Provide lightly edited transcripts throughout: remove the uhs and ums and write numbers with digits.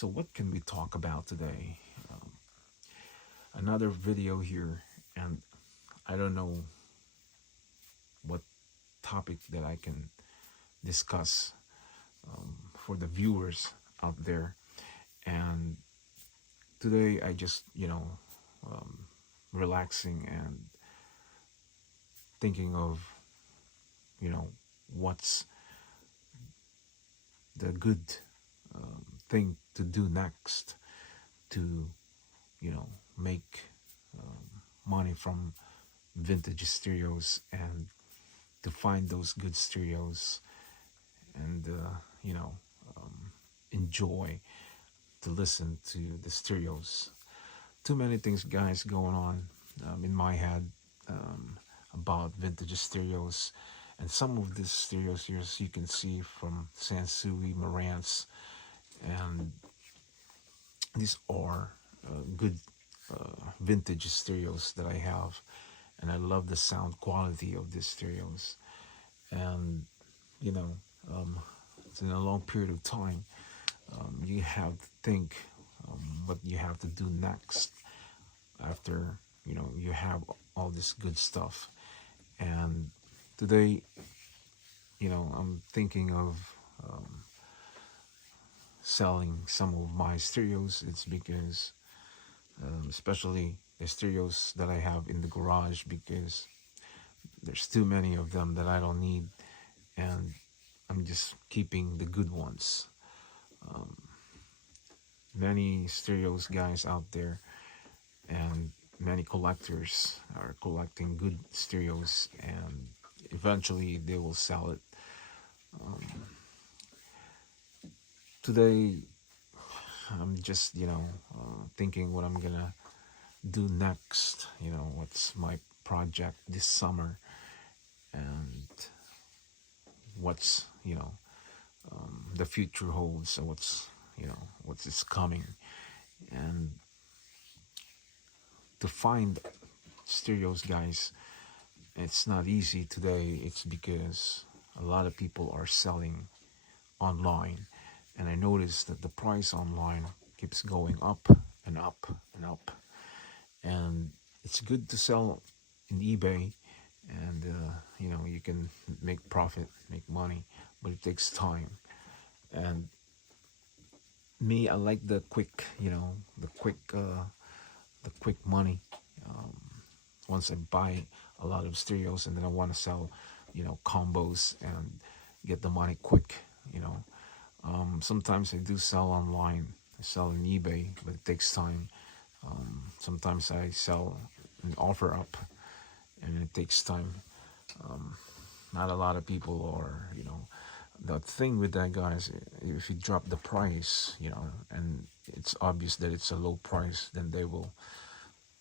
So what can we talk about today? Um, Another video here, and I don't know what topic that I can discuss for the viewers out there. And today I just, um, relaxing and thinking of, you know, what's the good thing to do next to, make money from vintage stereos and to find those good stereos and you know enjoy to listen to the stereos. Too many things, guys, going on in my head about vintage stereos, and some of these stereos here, as you can see, from Sansui, Marantz, and these are good vintage stereos that I have, and I love the sound quality of these stereos. And you know, um, it's in a long period of time. You have to think what you have to do next after you have all this good stuff. And today, I'm thinking of selling some of my stereos. It's because, especially the stereos that I have in the garage, because there's too many of them that I don't need, and I'm just keeping the good ones. Many stereos guys out there, and many collectors are collecting good stereos, and eventually they will sell it. Today, I'm just thinking what I'm gonna do next. What's my project this summer, and what's the future holds, and what's is coming. And to find stereos, guys, it's not easy today. It's because a lot of people are selling online, and I noticed that the price online keeps going up and up and up. And it's good to sell in eBay, and you can make profit, make money, but it takes time. And me, I like the quick, the quick money. Um, Once I buy a lot of stereos, and then I want to sell, combos and get the money quick. Sometimes I do sell online. I sell in eBay, but it takes time. Sometimes I sell an offer up, and it takes time. Not a lot of people are, the thing with that, guys, if you drop the price, and it's obvious that it's a low price, then they will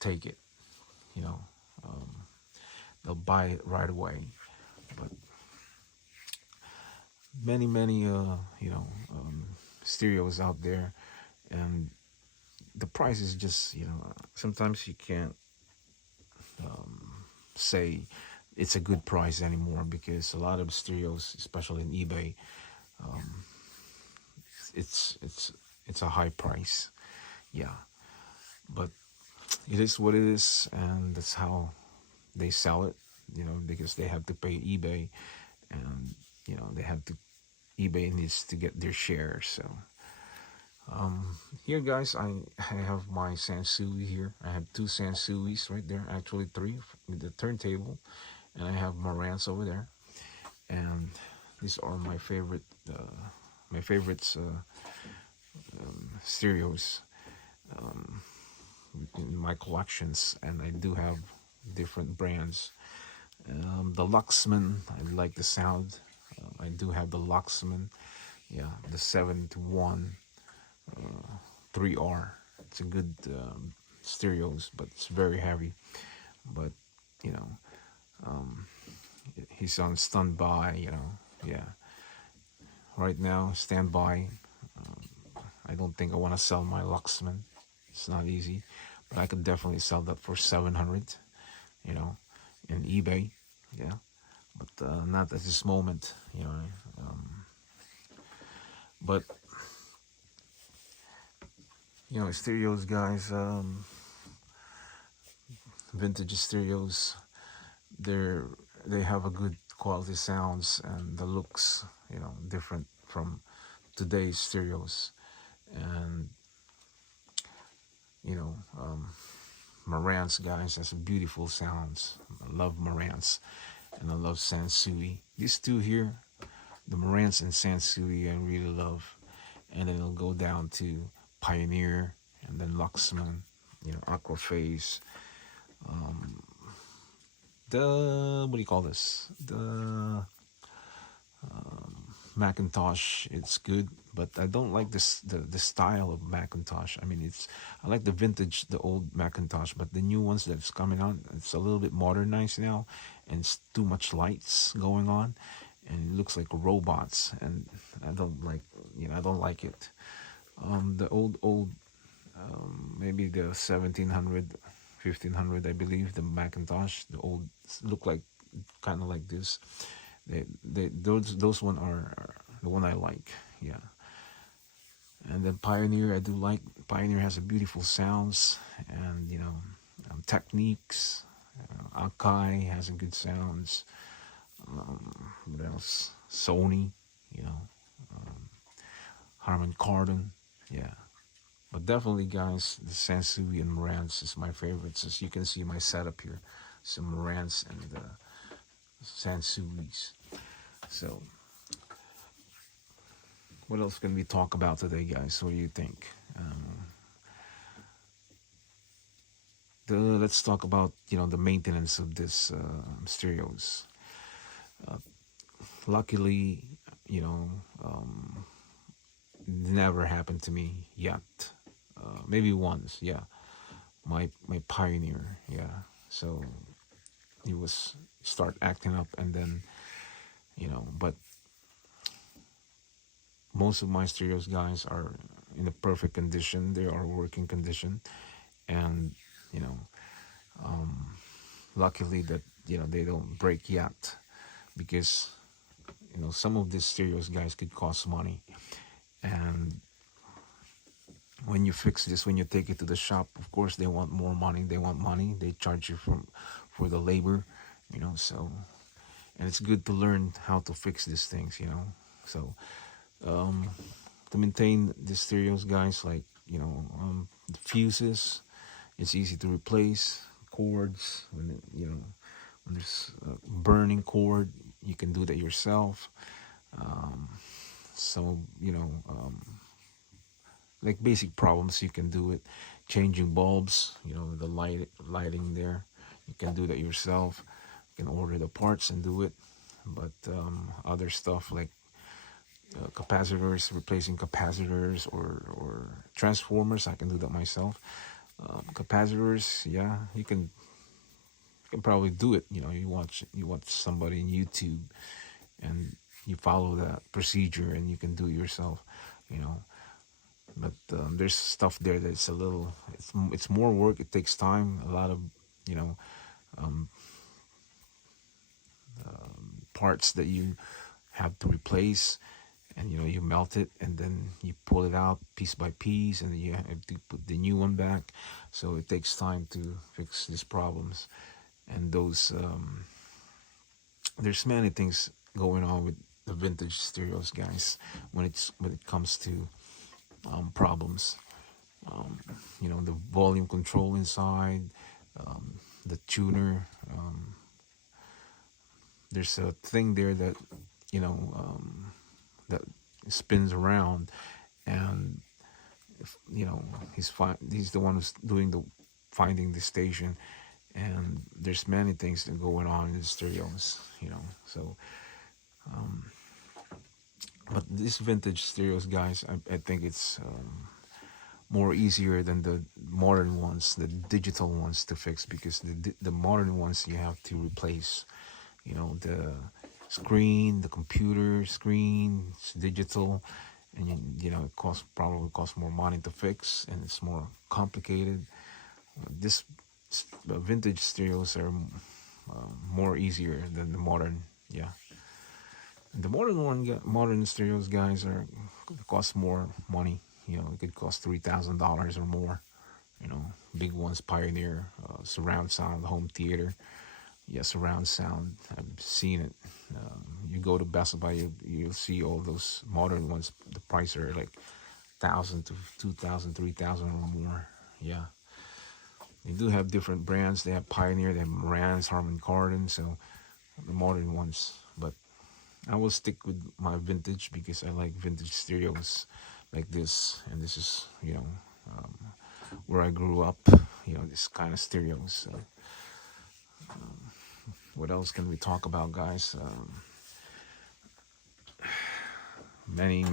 take it, you know, um, they'll buy it right away. But many, stereos out there, and the price is just, sometimes you can't say it's a good price anymore, because a lot of stereos, especially in eBay, it's a high price. Yeah, but it is what it is, and that's how they sell it. Because they have to pay eBay, and they have to. eBay needs to get their share. So here, guys, I have my Sansui here. I have two Sansuis right there, actually three with the turntable, and I have Marantz over there. And these are my favorites stereos in my collections, and I do have different brands. The Luxman, I like the sound. I do have the Luxman, yeah, the 7 to 1 3R. It's a good stereos, but it's very heavy. But you know, he's on standby. Yeah. Right now, standby. I don't think I want to sell my Luxman. It's not easy, but I could definitely sell that for 700. You know, in eBay. Yeah, but not at this moment. But Stereos, guys. Vintage stereos. They're they have a good quality sounds, and the looks, different from today's stereos. And you know, um, Marantz, guys, has beautiful sounds. I love Marantz, and I love Sansui. These two here, the Marantz and Sansui, I really love. And then it'll go down to Pioneer, and then Luxman, Aquaphase. The what do you call this? The Macintosh. It's good, but I don't like the style of Macintosh. I mean, I like the vintage, the old Macintosh, but the new ones that's coming out, it's a little bit modernized now, and it's too much lights going on, and it looks like robots, and I don't like, I don't like it. The old, maybe the 1700, 1500, I believe, the Macintosh, the old, look like kind of like this. Those one are the one I like. Yeah. And then Pioneer, I do like. Pioneer has a beautiful sounds, and techniques. Akai has some good sounds. What else? Sony, you know, Harman Kardon. Yeah. But definitely, guys, the Sansui and Marantz is my favorites. As you can see, my setup here, some Marantz and Sansuis. So, what else can we talk about today, guys? What do you think? Let's talk about the maintenance of this stereos. Luckily, you know, never happened to me yet. Maybe once, yeah. My Pioneer, yeah. So he was start acting up, and then but most of my stereos, guys, are in a perfect condition. They are working condition, and you know, luckily that they don't break yet, because some of these stereos, guys, could cost money. And when you fix this, when you take it to the shop, of course they want more money. They want money. They charge you for the labor, so. And it's good to learn how to fix these things, so to maintain the stereos, guys, like the fuses, it's easy to replace. Cords, when there's a burning cord, you can do that yourself. So like basic problems, you can do it. Changing bulbs, the lighting there, you can do that yourself. You can order the parts and do it. But other stuff like capacitors, replacing capacitors, or transformers, I can do that myself. Capacitors, yeah, you can probably do it. You watch somebody in YouTube, and you follow that procedure, and you can do it yourself. You know, but there's stuff there that's a little. It's more work. It takes time. A lot of you know parts that you have to replace, and you melt it, and then you pull it out piece by piece, and then you have to put the new one back. So it takes time to fix these problems. And those there's many things going on with the vintage stereos, guys, when it comes to problems. The volume control inside, the tuner. There's a thing there that you know that spins around, and he's the one who's doing the finding the station. And there's many things that going on in the stereos, so but these vintage stereos, guys, I think it's more easier than the modern ones, the digital ones, to fix, because the modern ones you have to replace, the screen, the computer screen, it's digital, and it probably costs more money to fix, and it's more complicated. This vintage stereos are more easier than the modern, yeah. The modern stereos, guys, are cost more money. It could cost $3,000 or more. Big ones, Pioneer, surround sound, home theater. Yeah, surround sound. I've seen it. You go to Best Buy, you'll see all those modern ones. The price are like 1,000 to 2,000, 3,000 or more. Yeah, they do have different brands. They have Pioneer, they have Marantz, Harman Kardon, so the modern ones. But I will stick with my vintage because I like vintage stereos like this, and this is where I grew up. This kind of stereos. So what else can we talk about, guys? Many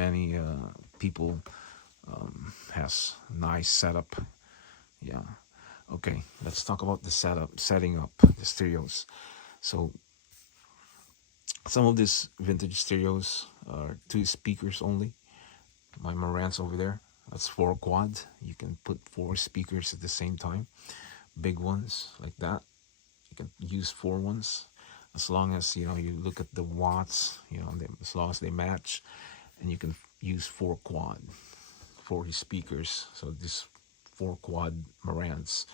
people has nice setup. Yeah. Okay, let's talk about the setting up the stereos. So some of these vintage stereos are two speakers only. My Marantz over there, that's four quad. You can put four speakers at the same time, big ones like that. You can use four ones, as long as you look at the watts. As long as they match, and you can use four quad, 40 speakers. So this four quad Marantz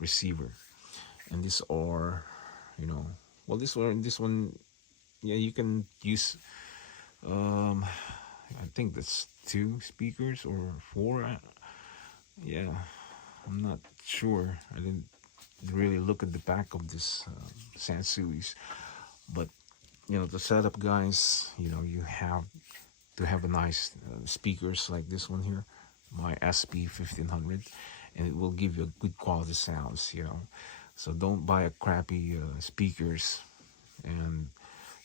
receiver, and these are, well, this one, yeah, you can use. Um, I think that's two speakers or four. Yeah, I'm not sure. I didn't really look at the back of this Sansui's, but the setup, guys. You have to have a nice speakers like this one here, my SP 1500, and it will give you a good quality sounds. So don't buy a crappy speakers and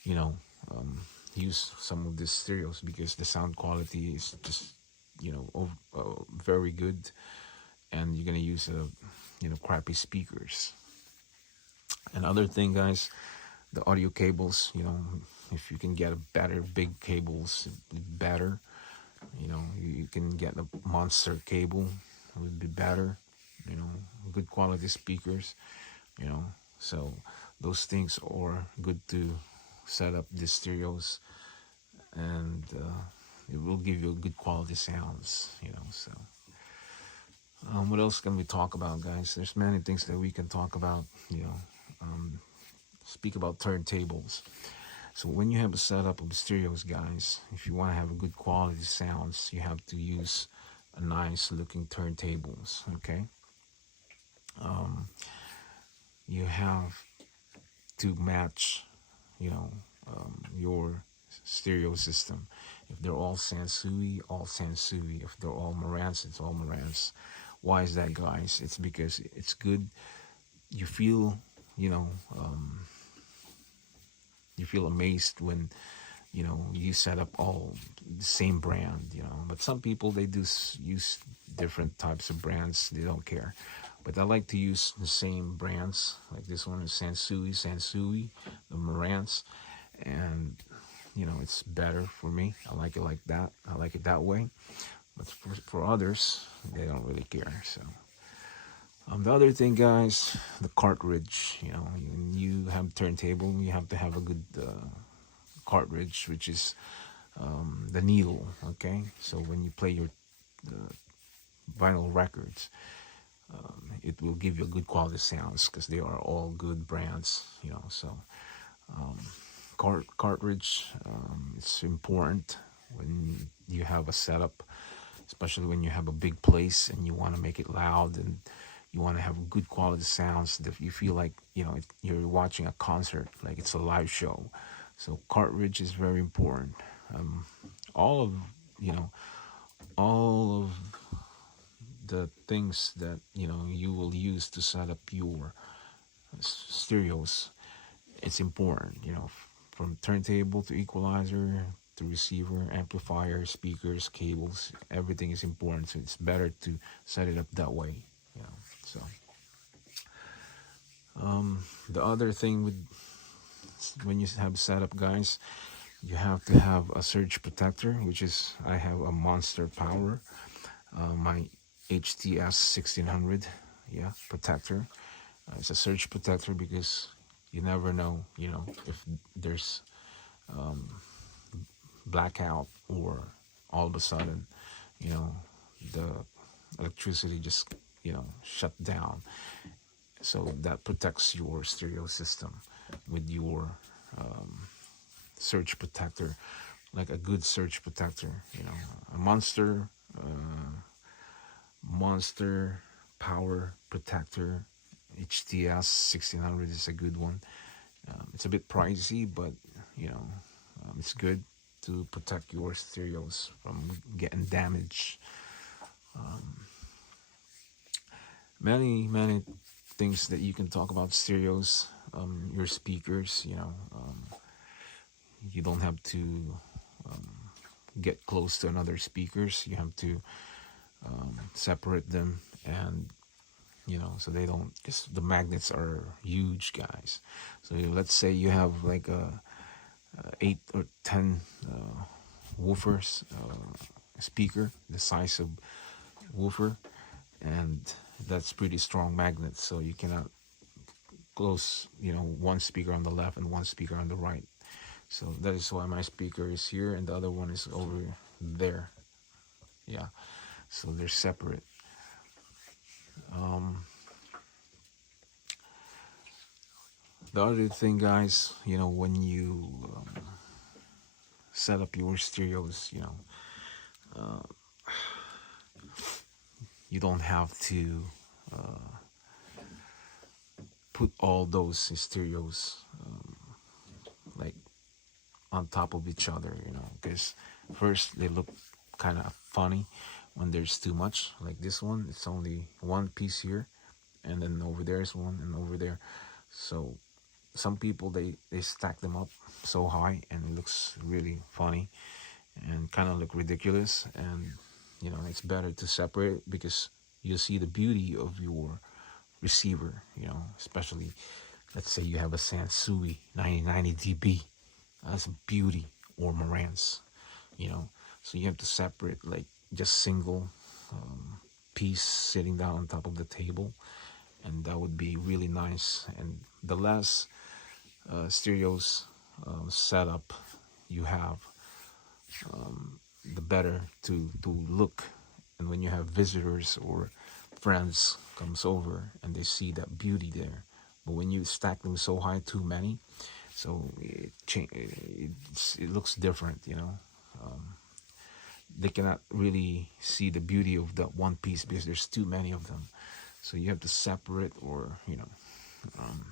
you know um, use some of these stereos because the sound quality is just very good, and you're gonna use crappy speakers. And other thing, guys, the audio cables. If you can get a better big cables, better. You can get a monster cable, would be better. You know, good quality speakers. You know, so those things are good to set up the stereos, and it will give you good quality sounds. So what else can we talk about, guys? There's many things that we can talk about. Um, Speak about turntables. So when you have a setup of stereos, guys, if you want to have a good quality sounds, you have to use a nice looking turntables. Okay, um, you have to match, your stereo system. If they're all Sansui, all Sansui. If they're all Marantz, it's all Marantz. Why is that, guys? It's because it's good. You feel, you know, um, you feel amazed when you set up all the same brand. But some people, they do use different types of brands. They don't care, but I like to use the same brands. Like this one is Sansui, the Marantz, and it's better for me. I like it like that. I like it that way. But for others, they don't really care. So the other thing, guys, the cartridge. When you have turntable, you have to have a good cartridge, which is the needle. Okay, so when you play your uh, vinyl records, it will give you a good quality sounds because they are all good brands. So um, cartridge, it's important when you have a setup, especially when you have a big place and you want to make it loud and you want to have good quality sounds that you feel like you're watching a concert, like it's a live show. So cartridge is very important. um, all of you know all of the things that you will use to set up your stereos, it's important. From turntable to equalizer to receiver, amplifier, speakers, cables, everything is important. So it's better to set it up that way. So the other thing with when you have setup, guys, you have to have a surge protector, which is I have a Monster Power, my HTS 1600, yeah, protector. It's a surge protector because you never know, if there's blackout or all of a sudden, you know, the electricity just shut down. So that protects your stereo system with your surge protector, like a good surge protector. A monster power protector. HTS 1600 is a good one. It's a bit pricey, but it's good to protect your stereos from getting damaged. Many things that you can talk about stereos. Your speakers, you don't have to get close to another speakers. You have to separate them, and so they don't, just the magnets are huge, guys. So let's say you have like a 8 or 10 woofers, speaker the size of woofer, and that's pretty strong magnet, so you cannot close one speaker on the left and one speaker on the right. So that is why my speaker is here and the other one is over there. Yeah, so they're separate. um the other thing, guys, when you set up your stereos, you don't have to put all those stereos like on top of each other, because first they look kind of funny when there's too much. Like this one, it's only one piece here, and then over there's one, and over there. So some people, they stack them up so high, and it looks really funny and kind of look ridiculous. And it's better to separate it, because you see the beauty of your receiver. Especially, let's say you have a Sansui 9090 dB. That's a beauty, or Marantz. you know so you have to separate, like, just single piece sitting down on top of the table, and that would be really nice. And the less stereos setup you have, the better to look. And when you have visitors or friends comes over and they see that beauty there, but when you stack them so high, too many, so it looks different. They cannot really see the beauty of that one piece because there's too many of them. So you have to separate, or um,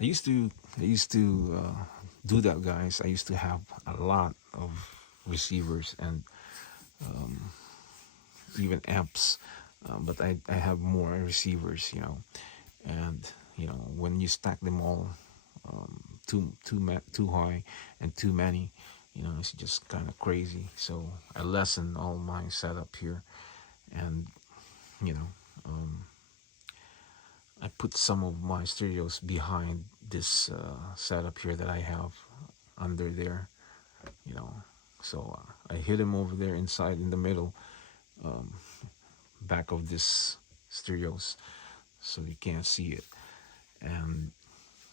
I used to do that, guys. I used to have a lot of receivers and even amps, but I have more receivers, and when you stack them all too high and too many, it's just kind of crazy. So I lessen all my setup here, and you know I put some of my stereos behind this setup here that I have under there, you know. So I hid them over there inside in the middle, um, back of this stereos, so you can't see it, and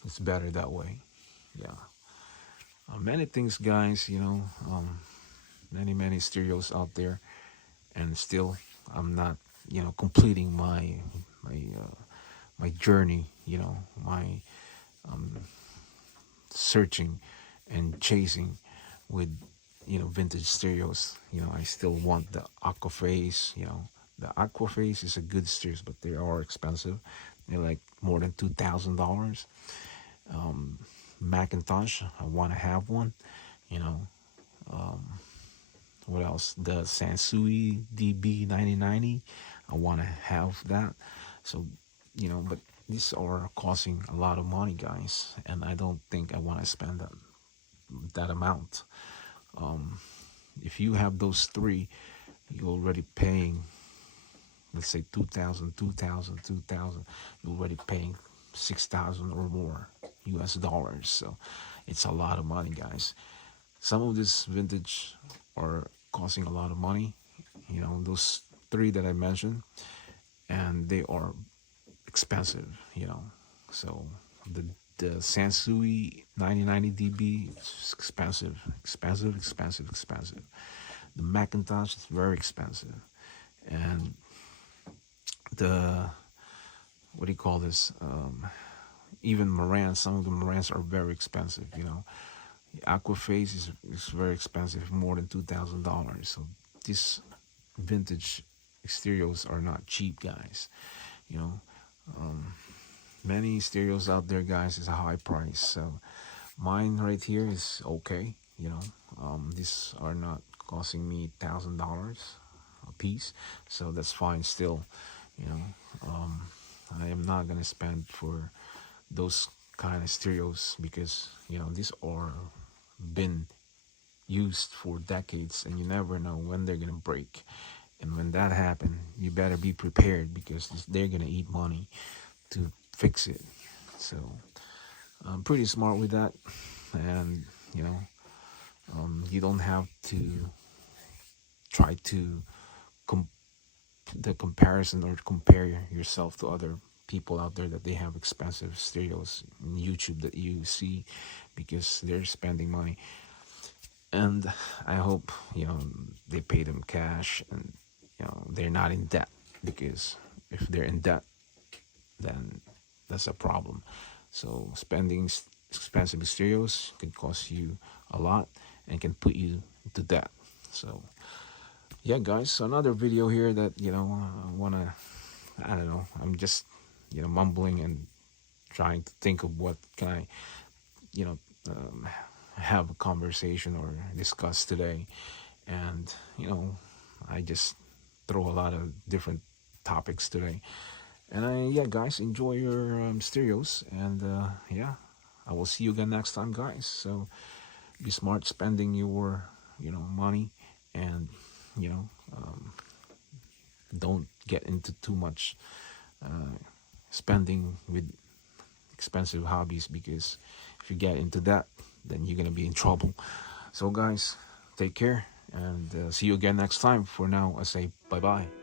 it's better that way. Yeah. Many things, guys. Many stereos out there, and still I'm not, completing my journey. My searching and chasing with vintage stereos. I still want the Aquaphase. The Aquaphase is a good stereos, but they are expensive. They're like more than $2,000. Macintosh, I want to have one. You know, what else? The Sansui DB 9090, I want to have that. So, but these are costing a lot of money, guys, and I don't think I want to spend that amount. If you have those three, you're already paying, let's say 2,000, 2,000, 2,000. You're already paying 6,000 or more US dollars. So it's a lot of money, guys. Some of this vintage are costing a lot of money, those three that I mentioned, and they are expensive. So the Sansui 9090 dB is expensive. The Macintosh is very expensive, and the what do you call this? Even Marantz, some of the Marantz are very expensive. You know, Aquaphase is very expensive, more than $2,000. So these vintage stereos are not cheap, guys. You know, many stereos out there, guys, is a high price. So mine right here is okay. You know, these are not costing me $1,000 a piece, so that's fine still. You know, I am not gonna spend for those kind of stereos because these are been used for decades, and you never know when they're gonna break. And when that happens, you better be prepared because they're gonna eat money to fix it. So I'm pretty smart with that, and you know, you don't have to try to com- the comparison or compare yourself to other people out there that they have expensive stereos in YouTube that you see because they're spending money. And I hope they pay them cash, and they're not in debt, because if they're in debt, then that's a problem. So spending expensive stereos can cost you a lot and can put you to debt. So yeah, guys, so another video here that I wanna, I don't know, I'm just mumbling and trying to think of what can I you know um, have a conversation or discuss today. And I just throw a lot of different topics today. And yeah, guys, enjoy your stereos, and yeah, I will see you again next time, guys. So be smart spending your money, and you know don't get into too much spending with expensive hobbies, because if you get into that, then you're gonna be in trouble. So guys, take care, and see you again next time. For now, I say bye bye.